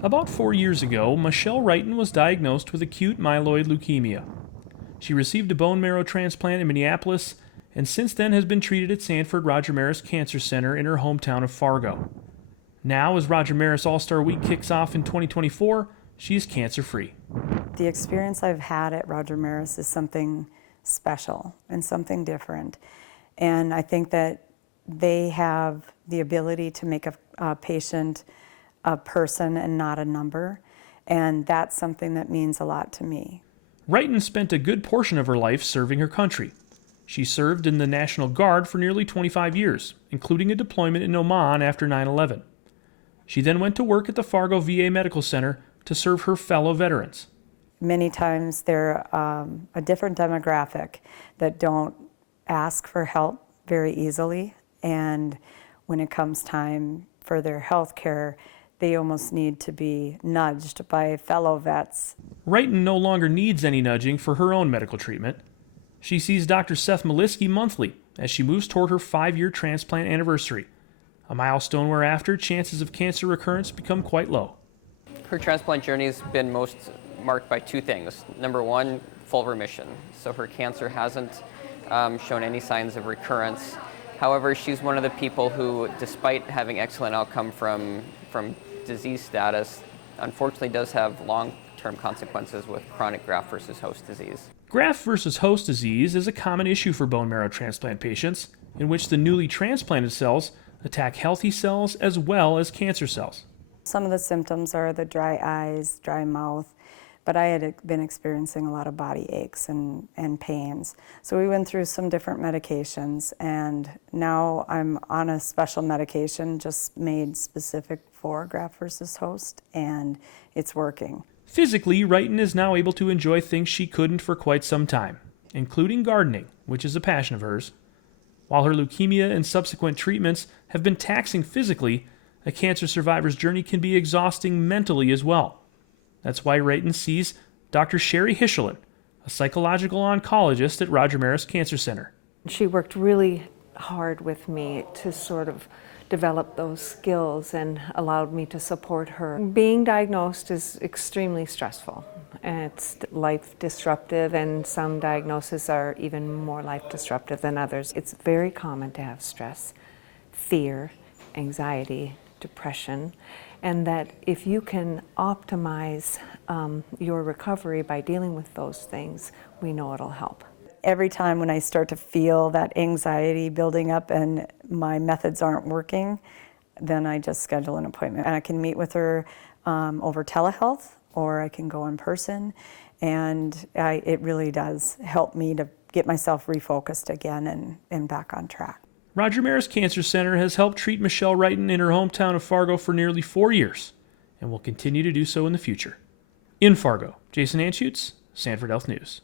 About 4 years ago, Michelle Reitan was diagnosed with acute myeloid leukemia. She received a bone marrow transplant in Minneapolis and since then has been treated at Sanford Roger Maris Cancer Center in her hometown of Fargo. Now, as Roger Maris All-Star Week kicks off in 2024, she is cancer-free. The experience I've had at Roger Maris is something special and something different. And I think that they have the ability to make a patient a person and not a number. And that's something that means a lot to me. Reitan spent a good portion of her life serving her country. She served in the National Guard for nearly 25 years, including a deployment in Oman after 9/11. She then went to work at the Fargo VA Medical Center to serve her fellow veterans. Many times they're a different demographic that don't ask for help very easily, and when it comes time for their health care, they almost need to be nudged by fellow vets. Reitan no longer needs any nudging for her own medical treatment. She sees Dr. Seth Maliski monthly as she moves toward her 5-year transplant anniversary, a milestone whereafter chances of cancer recurrence become quite low. Her transplant journey has been most marked by two things. Number one, full remission. So her cancer hasn't shown any signs of recurrence. However, she's one of the people who, despite having excellent outcome from disease status, unfortunately does have long-term consequences with chronic graft versus host disease. Graft versus host disease is a common issue for bone marrow transplant patients, in which the newly transplanted cells attack healthy cells as well as cancer cells. Some of the symptoms are the dry eyes, dry mouth, but I had been experiencing a lot of body aches and pains. So we went through some different medications, and now I'm on a special medication just made specific for graft versus host, and it's working. Physically, Reitan is now able to enjoy things she couldn't for quite some time, including gardening, which is a passion of hers. While her leukemia and subsequent treatments have been taxing physically, a cancer survivor's journey can be exhausting mentally as well. That's why Reitan sees Dr. Sherry Hischelin, a psychological oncologist at Roger Maris Cancer Center. She worked really hard with me to sort of develop those skills and allowed me to support her. Being diagnosed is extremely stressful. It's life disruptive, and some diagnoses are even more life disruptive than others. It's very common to have stress, fear, anxiety, depression, and that if you can optimize your recovery by dealing with those things, we know it'll help. Every time when I start to feel that anxiety building up and my methods aren't working, then I just schedule an appointment. And I can meet with her over telehealth, or I can go in person, and it really does help me to get myself refocused again and back on track. Roger Maris Cancer Center has helped treat Michelle Reitan in her hometown of Fargo for nearly 4 years, and will continue to do so in the future. In Fargo, Jason Anschutz, Sanford Health News.